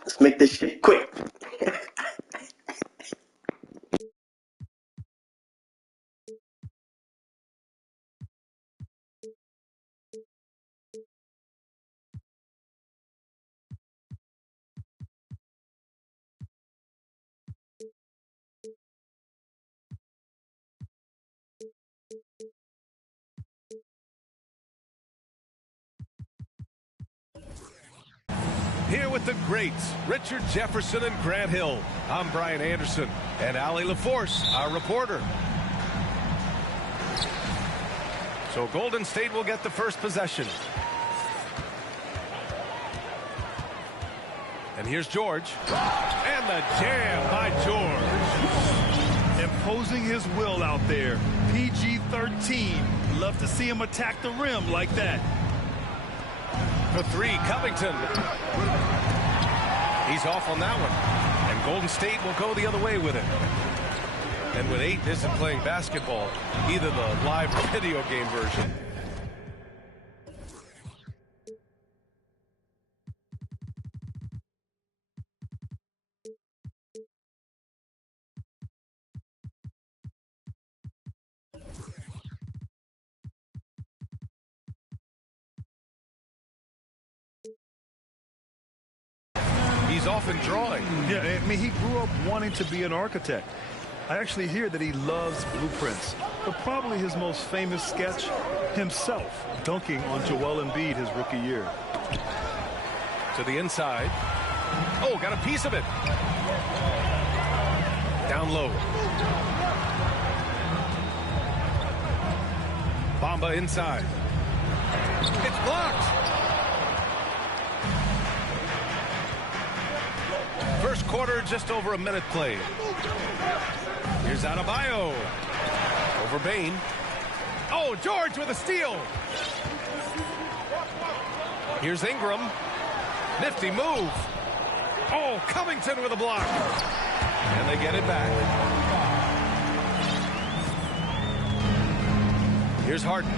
Let's make this shit quick. Here with the greats, Richard Jefferson and Grant Hill. I'm Brian Anderson, and Allie LaForce, our reporter. So Golden State will get the first possession. And here's George. And the jam by George. Imposing his will out there. PG-13. Love to see him attack the rim like that. For three, Covington. He's off on that one. And Golden State will go the other way with it. And when Ayton isn't playing basketball, either the live video game version. He's often drawing. Yeah, I mean, he grew up wanting to be an architect. I actually hear that he loves blueprints. But probably his most famous sketch, himself dunking on Joel Embiid his rookie year. To the inside. Oh, got a piece of it. Down low. Bamba inside. It's blocked. First quarter, just over a minute played. Here's Adebayo. Over Bain. Oh, George with a steal. Here's Ingram. Nifty move. Oh, Covington with a block. And they get it back. Here's Harden.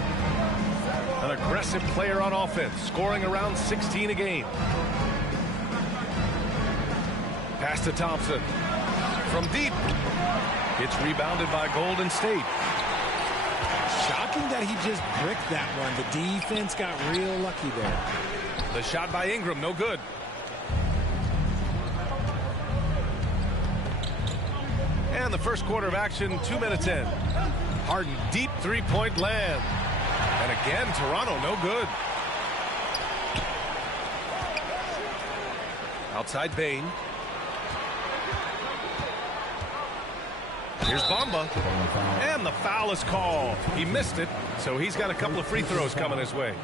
An aggressive player on offense, scoring around 16 a game. Pass to Thompson. From deep. It's rebounded by Golden State. Shocking that he just bricked that one. The defense got real lucky there. The shot by Ingram, no good. And the first quarter of action, 2 minutes in. Harden, deep three-point land. And again, Toronto, no good. Outside Bain. Here's Bamba. And the foul is called. He missed it, so he's got a couple of free throws coming his way.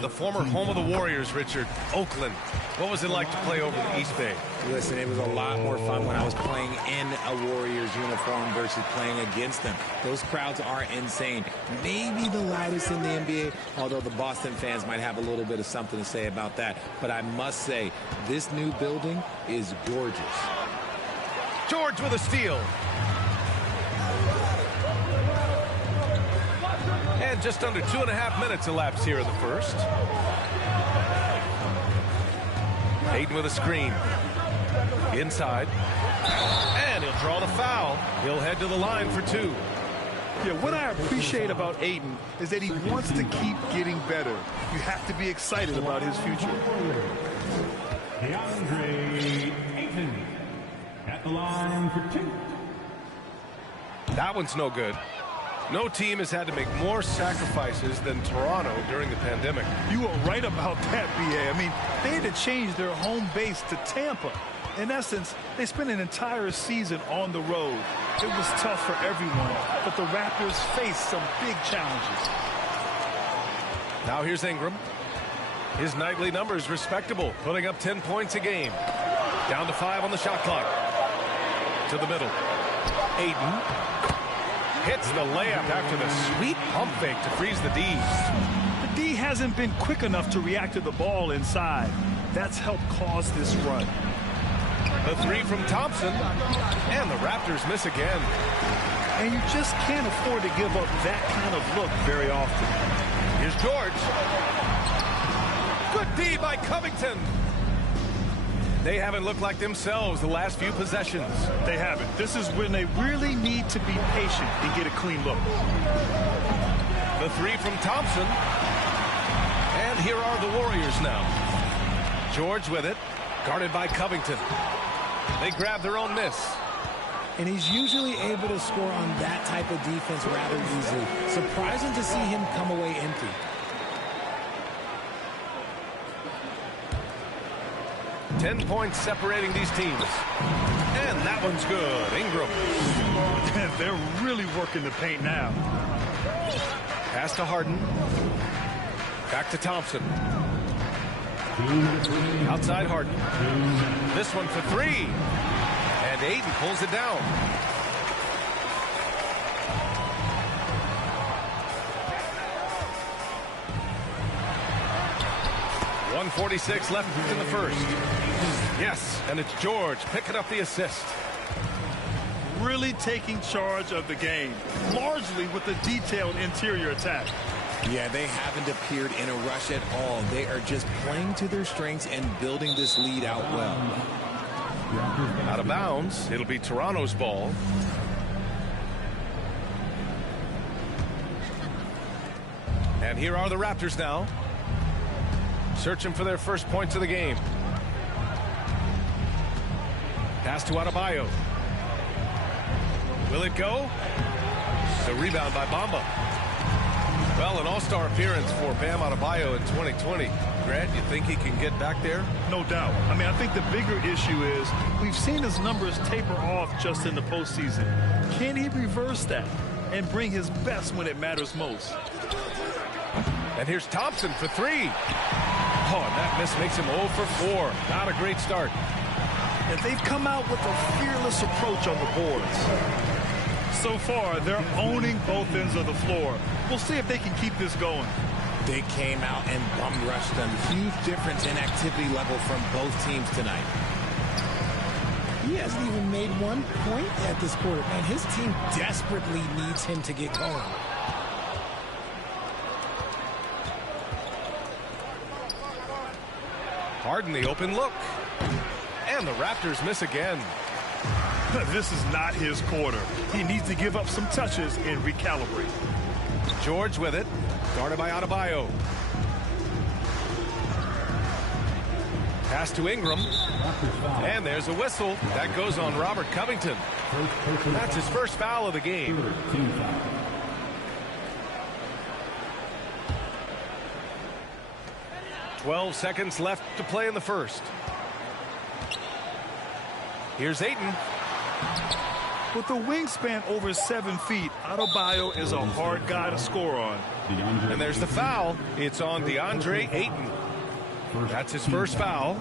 The former home of the Warriors, Richard, Oakland. What was it like to play over the East Bay? Listen, it was a lot more fun when I was playing in a Warriors uniform versus playing against them. Those crowds are insane. Maybe the loudest in the NBA, although the Boston fans might have a little bit of something to say about that. But I must say, this new building is gorgeous. George with a steal. And just under 2.5 minutes elapsed here in the first. Ayton with a screen. Inside. And he'll draw the foul. He'll head to the line for two. Yeah, what I appreciate about Ayton is that he wants to keep getting better. You have to be excited about his future. DeAndre Ayton at the line for two. That one's no good. No team has had to make more sacrifices than Toronto during the pandemic. You are right about that, B.A. I mean, they had to change their home base to Tampa. In essence, they spent an entire season on the road. It was tough for everyone, but the Raptors faced some big challenges. Now here's Ingram. His nightly numbers respectable, putting up 10 points a game. Down to 5 on the shot clock. To the middle. Ayton. Hits the layup after the sweet pump fake to freeze the D. The D hasn't been quick enough to react to the ball inside. That's helped cause this run. The three from Thompson. And the Raptors miss again. And you just can't afford to give up that kind of look very often. Here's George. Good D by Covington. They haven't looked like themselves the last few possessions. They haven't. This is when they really need to be patient and get a clean look. The three from Thompson. And here are the Warriors now. George with it, guarded by Covington. They grab their own miss. And he's usually able to score on that type of defense rather easily. Surprising to see him come away empty. Ten points separating these teams. And that one's good. Ingram. They're really working the paint now. Pass to Harden. Back to Thompson. Outside Harden. This one for three. And Ayton pulls it down. .146 left in the first. Yes, and it's George picking up the assist. Really taking charge of the game, largely with a detailed interior attack. Yeah, they haven't appeared in a rush at all. They are just playing to their strengths and building this lead out well. Out of bounds. It'll be Toronto's ball. And here are the Raptors now. Searching for their first points of the game. Pass to Adebayo. Will it go? The rebound by Bamba. Well, an all-star appearance for Bam Adebayo in 2020. Grant, you think he can get back there? No doubt. I mean, I think the bigger issue is we've seen his numbers taper off just in the postseason. Can he reverse that and bring his best when it matters most? And here's Thompson for three. Oh, and that miss makes him 0 for 4. Not a great start. And they've come out with a fearless approach on the boards. So far, they're owning both ends of the floor. We'll see if they can keep this going. They came out and bum rushed them. Huge difference in activity level from both teams tonight. He hasn't even made 1 point at this quarter, and his team desperately needs him to get going. Harden the open look. And the Raptors miss again. This is not his quarter. He needs to give up some touches and recalibrate. George with it. Guarded by Adebayo. Pass to Ingram. And there's a whistle. That goes on Robert Covington. That's his first foul of the game. "12 seconds left to play in the first. Here's Ayton. With a wingspan over 7 feet, Adebayo is a hard guy to score on. And there's the foul. It's on DeAndre Ayton. That's his first foul.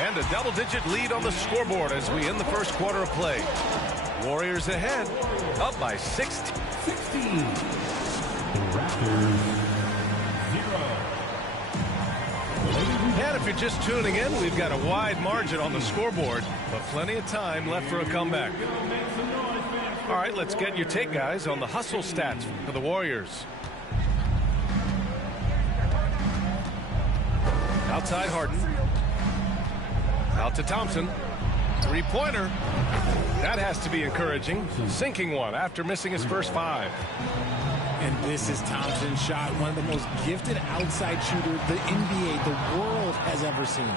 And a double-digit lead on the scoreboard as we end the first quarter of play. Warriors ahead, up by 16. The Raptors 0. And if you're just tuning in, we've got a wide margin on the scoreboard, but plenty of time left for a comeback. All right, let's get your take, guys, on the hustle stats for the Warriors. Outside Harden. Out to Thompson. Three-pointer. That has to be encouraging. Sinking one after missing his first 5. And this is Thompson's shot, one of the most gifted outside shooters the NBA, the world has ever seen.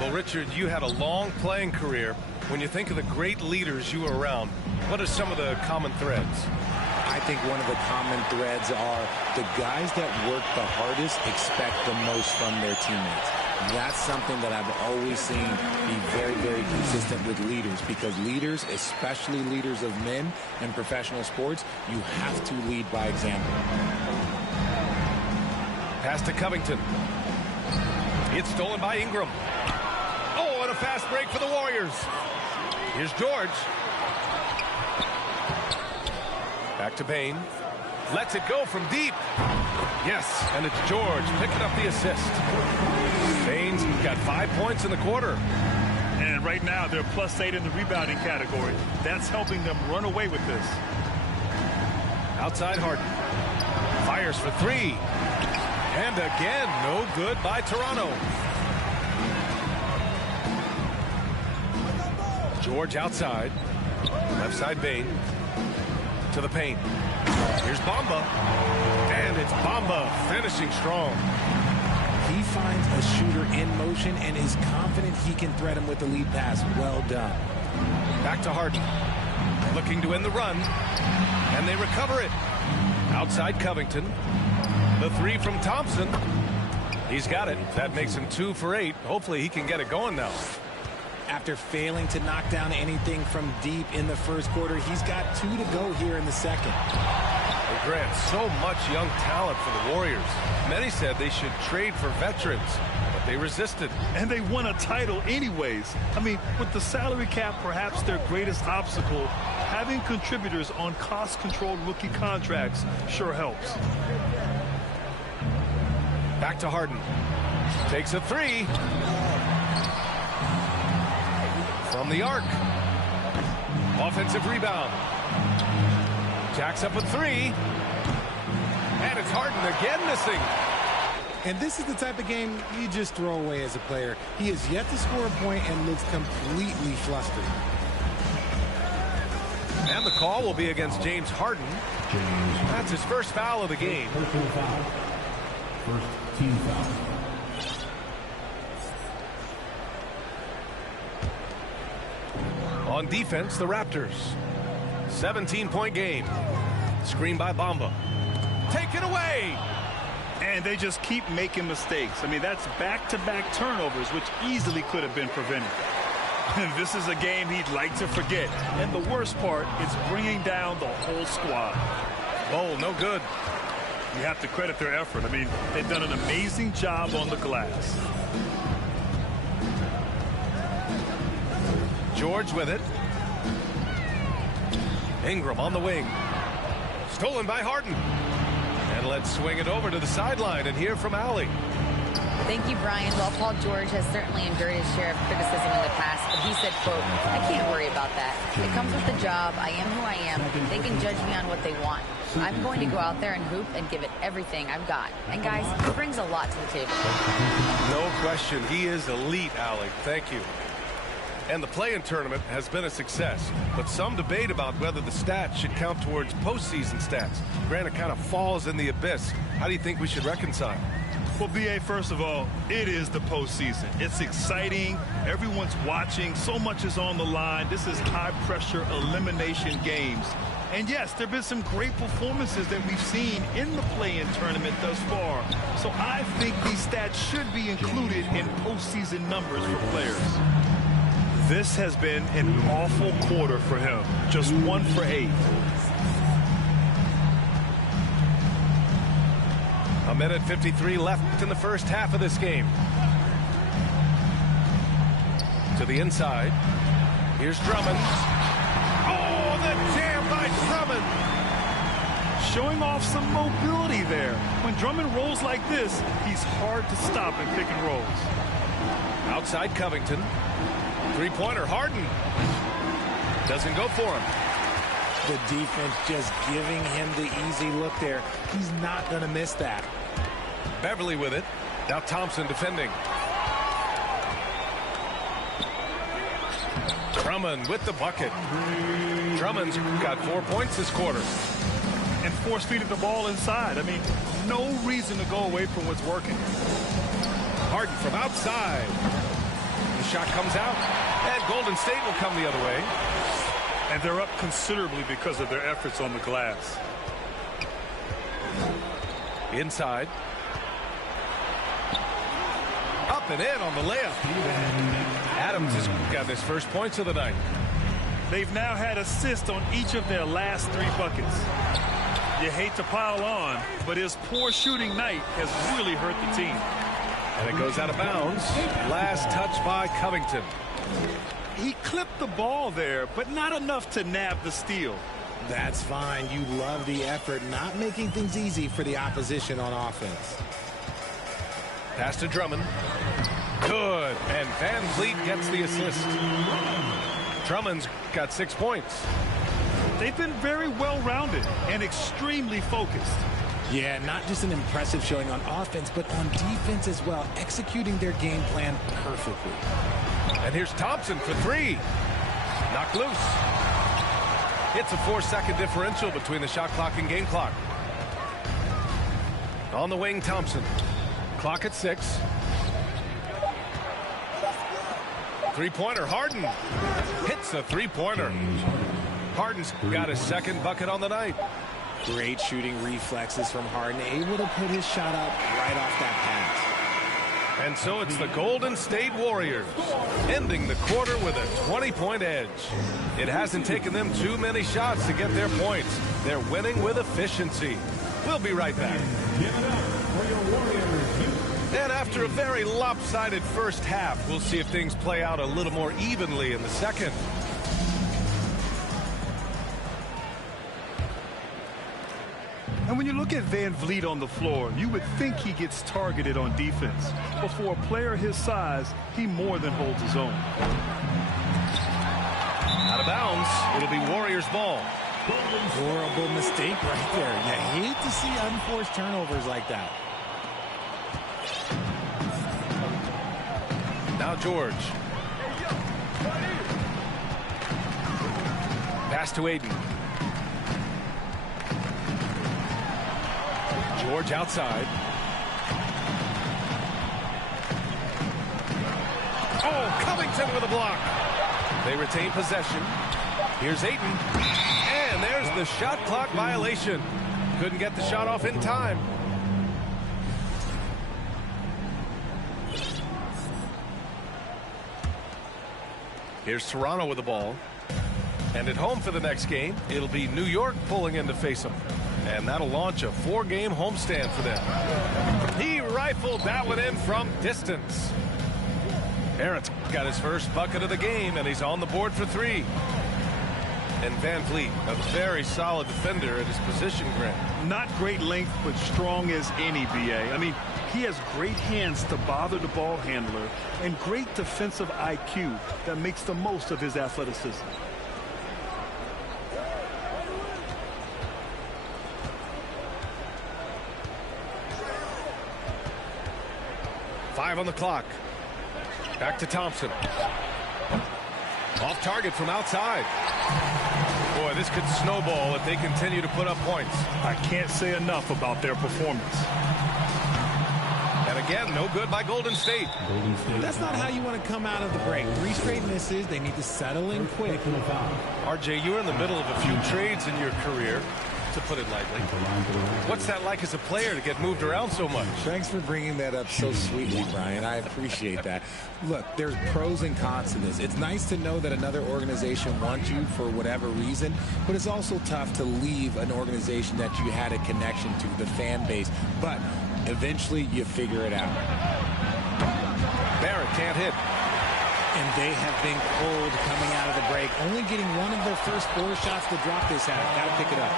Well, Richard, you had a long playing career. When you think of the great leaders you were around, what are some of the common threads? I think one of the common threads are the guys that work the hardest expect the most from their teammates. That's something that I've always seen be very, very consistent with leaders, because leaders, especially leaders of men in professional sports, you have to lead by example. Pass to Covington. It's stolen by Ingram. Oh, and a fast break for the Warriors. Here's George. Back to Bane. Lets it go from deep. Yes, and it's George picking up the assist. Bane's got 5 points in the quarter. And right now, they're +8 in the rebounding category. That's helping them run away with this. Outside Harden. Fires for three. And again, no good by Toronto. George outside. Left side Bane. To the paint. Here's Bamba. And it's Bamba finishing strong. He finds a shooter in motion and is confident he can thread him with the lead pass. Well done. Back to Harden. Looking to end the run. And they recover it. Outside Covington. The three from Thompson. He's got it. That makes him 2 for 8. Hopefully he can get it going now. After failing to knock down anything from deep in the first quarter, he's got 2 to go here in the second. They grant so much young talent for the Warriors. Many said they should trade for veterans, but they resisted. And they won a title anyways. I mean, with the salary cap perhaps their greatest obstacle, having contributors on cost-controlled rookie contracts sure helps. Back to Harden. Takes a three. From the arc. Offensive rebound. Jacks up a three. And it's Harden again missing. And this is the type of game you just throw away as a player. He has yet to score a point and looks completely flustered. And the call will be against James Harden. That's his first foul of the game. First team foul. On defense, the Raptors. 17-point game. Screen by Bamba. Taken away. And they just keep making mistakes. I mean, that's back-to-back turnovers, which easily could have been prevented. And this is a game he'd like to forget. And the worst part is bringing down the whole squad. Oh, no good. You have to credit their effort. I mean, they've done an amazing job on the glass. George with it. Ingram on the wing. Stolen by Harden. And let's swing it over to the sideline and hear from Allie. Thank you, Brian. Well, Paul George has certainly endured his share of criticism in the past, but he said, quote, "I can't worry about that. It comes with the job. I am who I am. They can judge me on what they want. I'm going to go out there and hoop and give it everything I've got." And, guys, he brings a lot to the table. No question. He is elite, Allie. Thank you. And the play-in tournament has been a success, but some debate about whether the stats should count towards postseason stats. Granted, kind of falls in the abyss. How do you think we should reconcile? Well, B.A., first of all, it is the postseason. It's exciting. Everyone's watching. So much is on the line. This is high-pressure elimination games. And, yes, there have been some great performances that we've seen in the play-in tournament thus far. So I think these stats should be included in postseason numbers for players. This has been an awful quarter for him. Just 1 for 8. A minute 53 left in the first half of this game. To the inside. Here's Drummond. Oh, the jam by Drummond. Showing off some mobility there. When Drummond rolls like this, he's hard to stop in pick and rolls. Outside Covington. Three-pointer, Harden. Doesn't go for him. The defense just giving him the easy look there. He's not going to miss that. Beverly with it. Now Thompson defending. Drummond with the bucket. Drummond's got 4 points this quarter. And force-feeding the ball inside. I mean, no reason to go away from what's working. Harden from outside. The shot comes out, and Golden State will come the other way. And they're up considerably because of their efforts on the glass. Inside. Up and in on the layup. Adams has got his first points of the night. They've now had assists on each of their last 3 buckets. You hate to pile on, but his poor shooting night has really hurt the team. And it goes out of bounds. Last touch by Covington. He clipped the ball there, but not enough to nab the steal. That's fine. You love the effort, not making things easy for the opposition on offense. Pass to Drummond. Good. And Van Vliet gets the assist. Drummond's got 6 points. They've been very well-rounded and extremely focused. Yeah, not just an impressive showing on offense, but on defense as well, executing their game plan perfectly. And here's Thompson for 3. Knocked loose. It's a 4-second differential between the shot clock and game clock. On the wing, Thompson. Clock at 6. Three-pointer, Harden. Hits a three-pointer. Harden's got his second bucket on the night. Great shooting reflexes from Harden, able to put his shot up right off that pass. And so it's the Golden State Warriors ending the quarter with a 20-point edge. It hasn't taken them too many shots to get their points. They're winning with efficiency. We'll be right back. Give it up for your Warriors. And after a very lopsided first half, we'll see if things play out a little more evenly in the second. And when you look at Van Vliet on the floor, you would think he gets targeted on defense. But for a player his size, he more than holds his own. Out of bounds. It'll be Warriors ball. Horrible mistake right there. You hate to see unforced turnovers like that. Now George. Pass to Aiden. George outside. Oh, Covington with a block. They retain possession. Here's Aiden. And there's the shot clock violation. Couldn't get the shot off in time. Here's Toronto with the ball. And at home for the next game, it'll be New York pulling in to face them. And that'll launch a 4-game homestand for them. He rifled that one in from distance. Barrett's got his first bucket of the game, and he's on the board for 3. And Van Vliet, a very solid defender at his position, Grant. Not great length, but strong as any, BA. I mean, he has great hands to bother the ball handler and great defensive IQ that makes the most of his athleticism. Five on the clock. Back to Thompson. Off target from outside. Boy, this could snowball if they continue to put up points. I can't say enough about their performance. And again, no good by Golden State. That's not how you want to come out of the break. 3 straight misses. They need to settle in quick. RJ, you're in the middle of a few trades in your career, to put it lightly. What's that like as a player to get moved around so much? Thanks for bringing that up so sweetly, Brian. I appreciate that. Look, there's pros and cons to this. It's nice to know that another organization wants you for whatever reason, but it's also tough to leave an organization that you had a connection to, the fan base. But eventually you figure it out. Barrett can't hit. And they have been cold coming out of the break, only getting one of their first 4 shots to drop this half. Got to pick it up.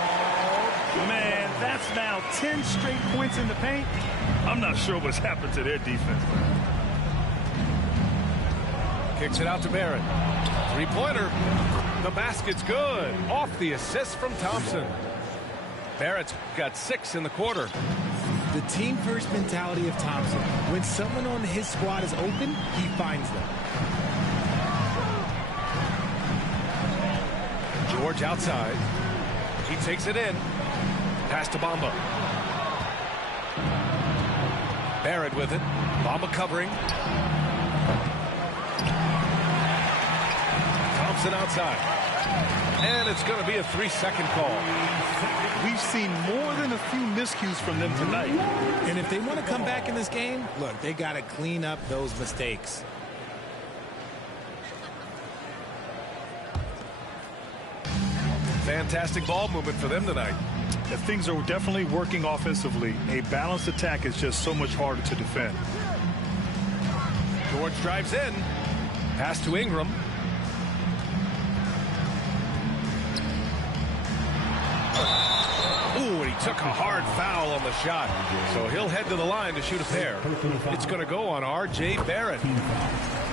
Man, that's now 10 straight points in the paint. I'm not sure what's happened to their defense. Kicks it out to Barrett. 3-pointer. The basket's good. Off the assist from Thompson. Barrett's got 6 in the quarter. The team-first mentality of Thompson. When someone on his squad is open, he finds them. George outside. He takes it in. Pass to Bamba. Barrett with it. Bamba covering. Thompson outside. And it's going to be a 3-second call. We've seen more than a few miscues from them tonight. And if they want to come back in this game, look, they got to clean up those mistakes. Fantastic ball movement for them tonight. If things are definitely working offensively, a balanced attack is just so much harder to defend. George drives in. Pass to Ingram. Ooh, and he took a hard foul on the shot, so he'll head to the line to shoot a pair. It's going to go on R.J. Barrett.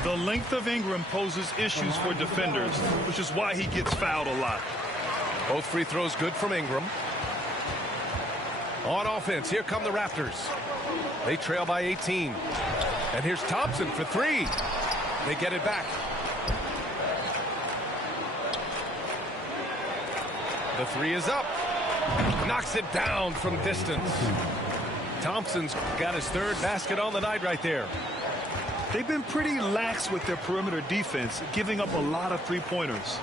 The length of Ingram poses issues for defenders, which is why he gets fouled a lot. Both free throws good from Ingram. On offense, here come the Raptors. They trail by 18. And here's Thompson for three. They get it back. The three is up. Knocks it down from distance. Thompson's got his third basket on the night right there. They've been pretty lax with their perimeter defense, giving up a lot of three-pointers.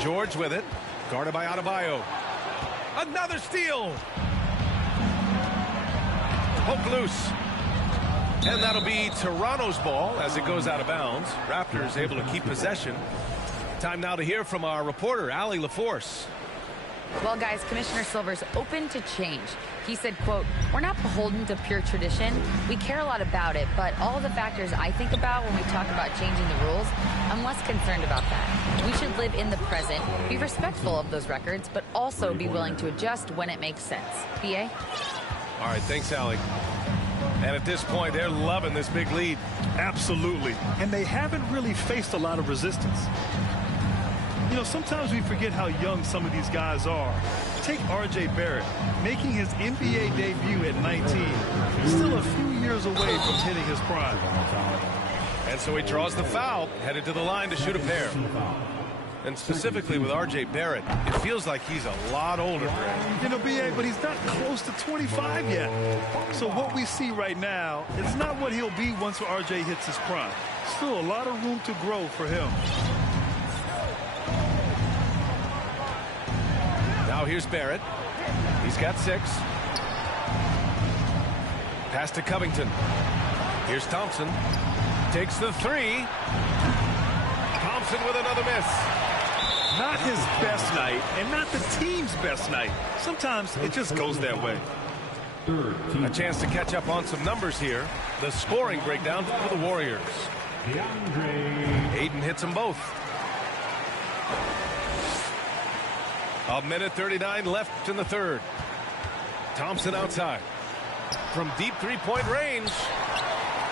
George with it. Guarded by Adebayo. Another steal. Poke loose. And that'll be Toronto's ball as it goes out of bounds. Raptors able to keep possession. Time now to hear from our reporter, Allie LaForce. Well, guys, Commissioner Silver's open to change. He said, quote, "We're not beholden to pure tradition. We care a lot about it, but all of the factors I think about when we talk about changing the rules, I'm less concerned about that. We should live in the present, be respectful of those records, but also be willing to adjust when it makes sense." B.A.? All right, thanks, Allie. And at this point, they're loving this big lead. Absolutely. And they haven't really faced a lot of resistance. You know, sometimes we forget how young some of these guys are. Take R.J. Barrett, making his NBA debut at 19. Still a few years away from hitting his prime. And so he draws the foul, headed to the line to shoot a pair. And specifically with R.J. Barrett, it feels like he's a lot older, Greg. You know, B.A., but he's not close to 25 yet. So what we see right now is not what he'll be once R.J. hits his prime. Still a lot of room to grow for him. Now here's Barrett. He's got 6. Pass to Covington. Here's Thompson. Takes the 3. Thompson with another miss. Not his best night, and not the team's best night. Sometimes it just goes that way. A chance to catch up on some numbers here. The scoring breakdown for the Warriors. Ayton hits them both. A minute 39 left in the third. Thompson outside. From deep three-point range.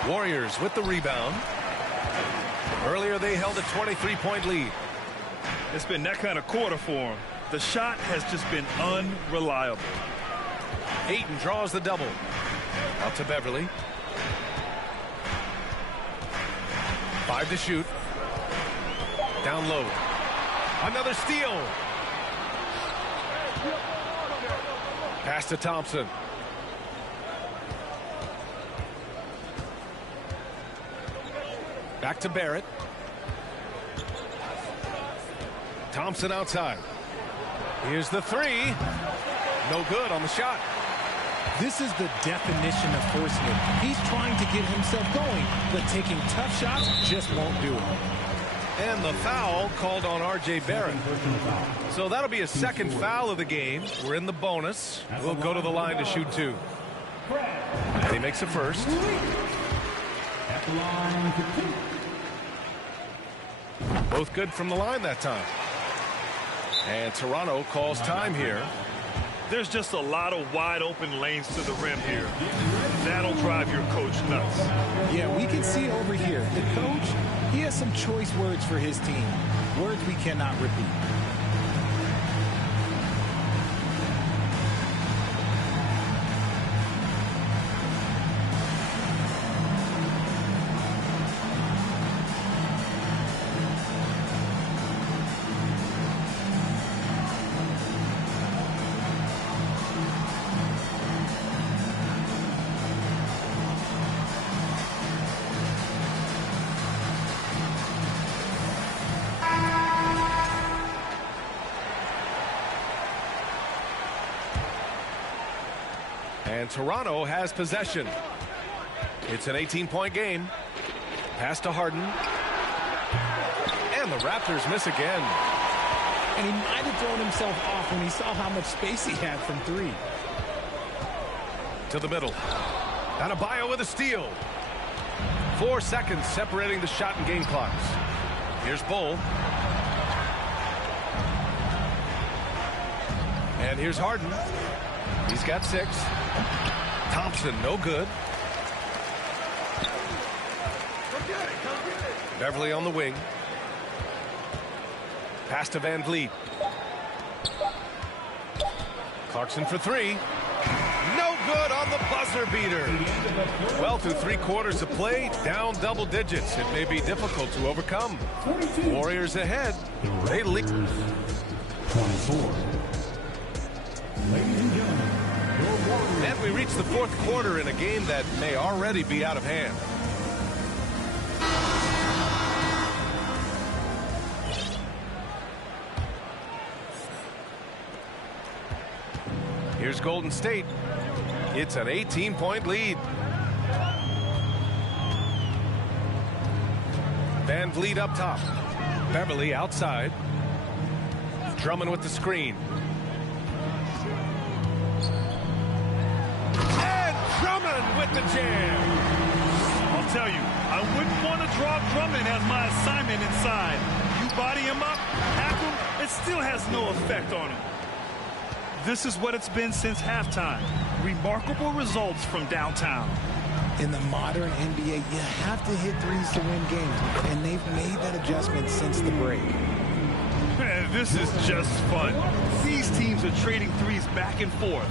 Warriors with the rebound. Earlier they held a 23-point lead. It's been that kind of quarter for him. The shot has just been unreliable. Ayton draws the double. Out to Beverly. 5 to shoot. Down low. Another steal. Pass to Thompson. Back to Barrett. Thompson outside. Here's the 3. No good on the shot. This is the definition of forcing it. He's trying to get himself going, but taking tough shots just won't do it. And the foul called on R.J. Barrett. So that'll be a second foul of the game. We're in the bonus. We'll go to the line to shoot 2. And he makes a first. At the line to 2. Both good from the line that time. And Toronto calls time here. There's just a lot of wide open lanes to the rim here. That'll drive your coach nuts. Yeah, we can see over here. The coach, he has some choice words for his team. Words we cannot repeat. And Toronto has possession. It's an 18-point game. Pass to Harden. And the Raptors miss again. And he might have thrown himself off when he saw how much space he had from 3. To the middle. Adebayo with a steal. 4 seconds separating the shot and game clocks. Here's Bull. And here's Harden. He's got 6. Thompson, no good. Beverly on the wing. Pass to Van Vliet. Clarkson for 3. No good on the buzzer beater. Well, through 3 quarters of play, down double digits. It may be difficult to overcome. Warriors ahead. They lead. 24. Ladies and gentlemen, your Warriors. And we reach the 4th quarter in a game that may already be out of hand. Here's Golden State. It's an 18-point lead. Van Vliet up top. Beverly outside. Drummond with the screen. And Drummond with the jam. I'll tell you, I wouldn't want to draw Drummond as my assignment inside. You body him up, hack him, it still has no effect on him. This is what it's been since halftime. Remarkable results from downtown. In the modern NBA, you have to hit threes to win games, and they've made that adjustment since the break. Man, this is just fun. These teams are trading threes back and forth.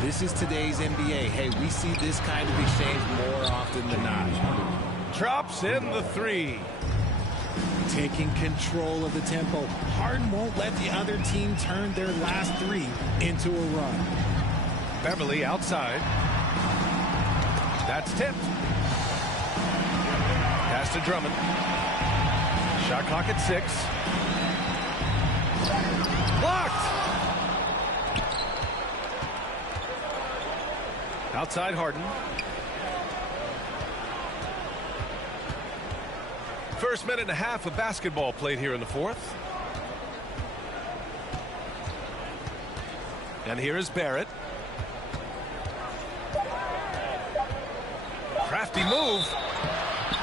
This is today's NBA. Hey, we see this kind of exchange more often than not. Drops in the 3. Taking control of the tempo. Harden won't let the other team turn their last 3 into a run. Beverly outside. That's tipped. Pass to Drummond. Shot clock at 6. Blocked. Outside Harden. First minute and a half of basketball played here in the 4th. And here is Barrett. Crafty move.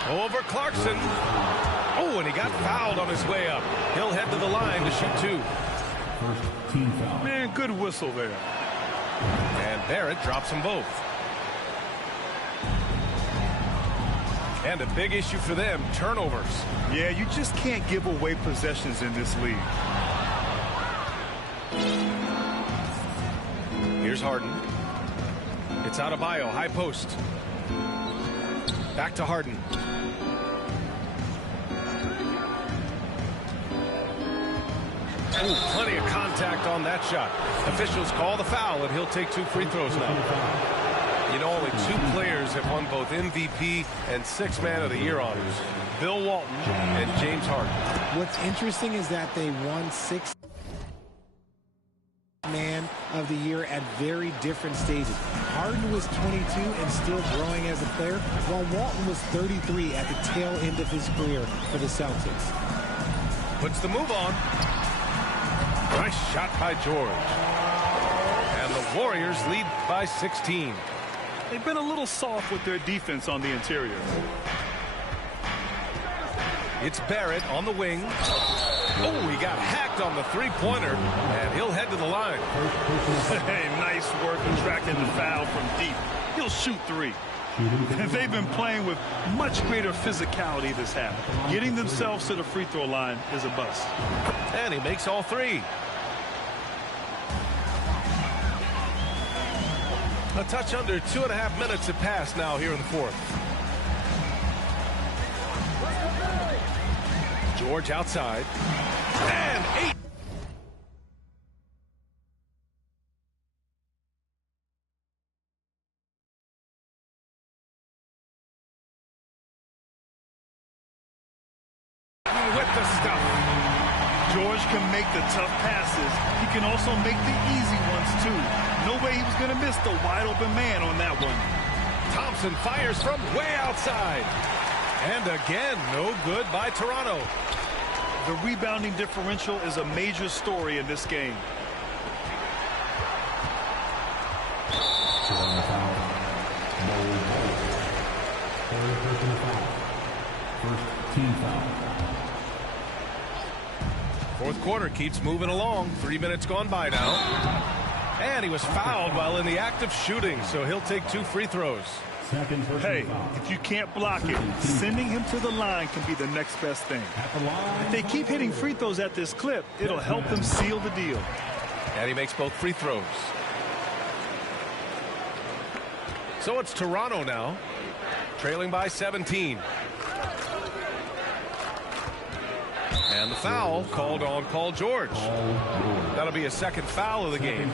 Over Clarkson. Oh, and he got fouled on his way up. He'll head to the line to shoot 2. First team foul. Man, good whistle there. And Barrett drops them both. And a big issue for them, turnovers. Yeah, you just can't give away possessions in this league. Here's Harden. It's Adebayo, high post. Back to Harden. Ooh, plenty of contact on that shot. Officials call the foul, and he'll take 2 free throws now. You know, only 2 players have won both MVP and 6th Man of the Year honors. Bill Walton and James Harden. What's interesting is that they won 6th Man of the Year at very different stages. Harden was 22 and still growing as a player, while Walton was 33 at the tail end of his career for the Celtics. Puts the move on. Nice shot by George. And the Warriors lead by 16. They've been a little soft with their defense on the interior. It's Barrett on the wing. Oh, he got hacked on the 3-pointer, and he'll head to the line. Hey, nice work attracting the foul from deep. He'll shoot 3. They've been playing with much greater physicality this half. Getting themselves to the free throw line is a bust. And he makes all 3. A touch under 2.5 minutes have passed now here in the 4th. George outside. And 8. With the stuff. George can make the tough passes. He can also make the easy ones, too. No way he was going to miss the wide-open man on that one. Thompson fires from way outside. And again, no good by Toronto. The rebounding differential is a major story in this game. Toronto foul. Third personal foul. First team foul. 4th quarter keeps moving along. 3 minutes gone by now. And he was fouled while in the act of shooting, so he'll take 2 free throws. Hey, if you can't block it, sending him to the line can be the next best thing. If they keep hitting free throws at this clip, it'll help them seal the deal. And he makes both free throws. So it's Toronto now, trailing by 17. And the foul called on Paul George. That'll be a second foul of the game.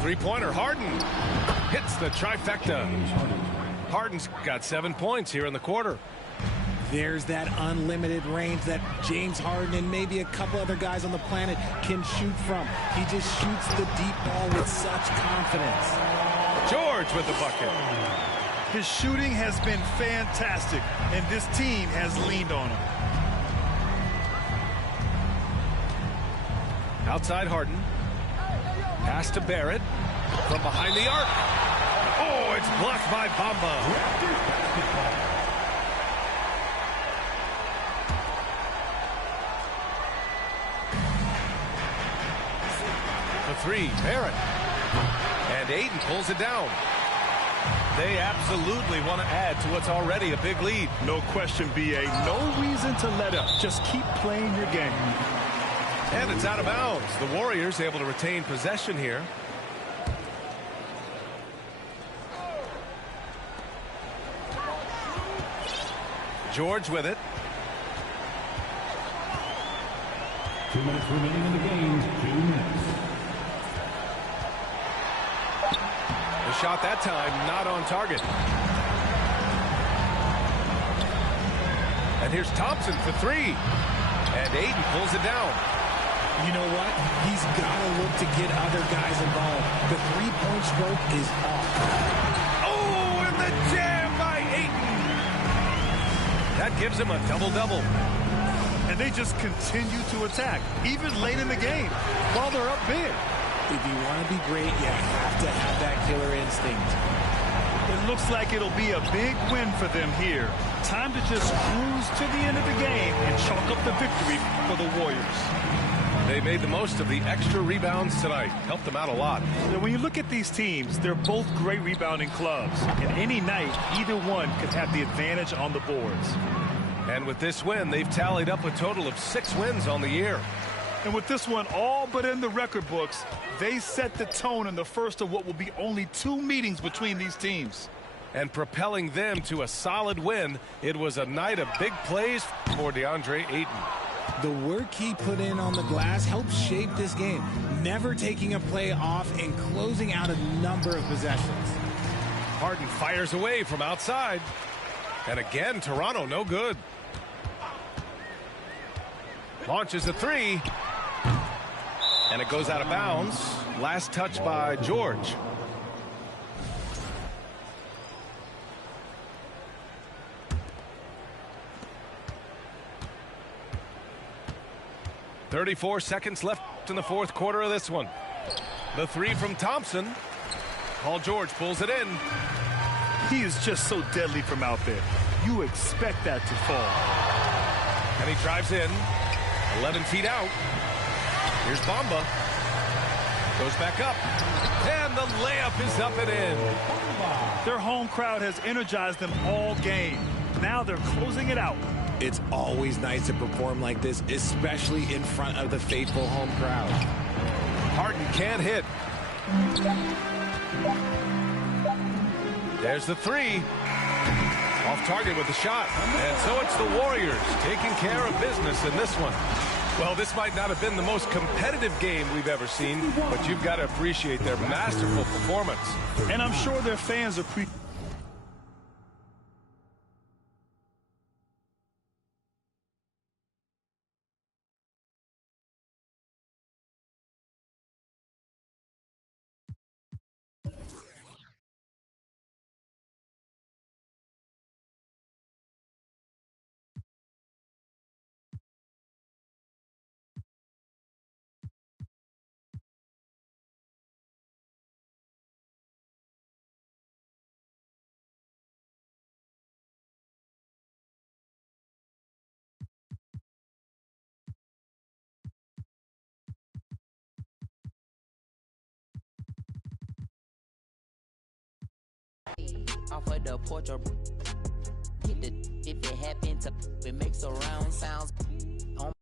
Three-pointer, Harden hits the trifecta. Harden's got 7 points here in the quarter. There's that unlimited range that James Harden and maybe a couple other guys on the planet can shoot from. He just shoots the deep ball with such confidence. George with the bucket. His shooting has been fantastic, and this team has leaned on him. Outside Harden. Pass to Barrett from behind the arc. Oh, it's blocked by Bamba. The three, Barrett. And Ayton pulls it down. They absolutely want to add to what's already a big lead. No question, B.A. No reason to let up. Just keep playing your game. And it's out of bounds. The Warriors able to retain possession here. George with it. 2 minutes remaining in the game. 2 minutes. The shot that time not on target. And here's Thompson for 3. And Ayton pulls it down. You know what? He's got to look to get other guys involved. The three-point stroke is off. Oh, and the jam by Ayton. That gives him a double-double. And they just continue to attack, even late in the game, while they're up big. If you want to be great, you have to have that killer instinct. It looks like it'll be a big win for them here. Time to just cruise to the end of the game and chalk up the victory for the Warriors. They made the most of the extra rebounds tonight. Helped them out a lot. Now, when you look at these teams, they're both great rebounding clubs. And any night, either one could have the advantage on the boards. And with this win, they've tallied up a total of 6 wins on the year. And with this one all but in the record books, they set the tone in the first of what will be only 2 meetings between these teams. And propelling them to a solid win, it was a night of big plays for DeAndre Ayton. The work he put in on the glass helped shape this game, never taking a play off and closing out a number of possessions. Harden fires away from outside. And again, Toronto no good. Launches a 3. And it goes out of bounds. Last touch by George. .34 seconds left in the fourth quarter of this one. The 3 from Thompson. Paul George pulls it in. He is just so deadly from out there. You expect that to fall. And he drives in. 11 feet out. Here's Bamba. Goes back up. And the layup is up and in. Their home crowd has energized them all game. Now they're closing it out. It's always nice to perform like this, especially in front of the faithful home crowd. Harden can't hit. There's the 3. Off target with the shot. And so it's the Warriors taking care of business in this one. Well, this might not have been the most competitive game we've ever seen, but you've got to appreciate their masterful performance. And I'm sure their fans appreciate off of the porch or hit the if it happen to it makes surround sounds on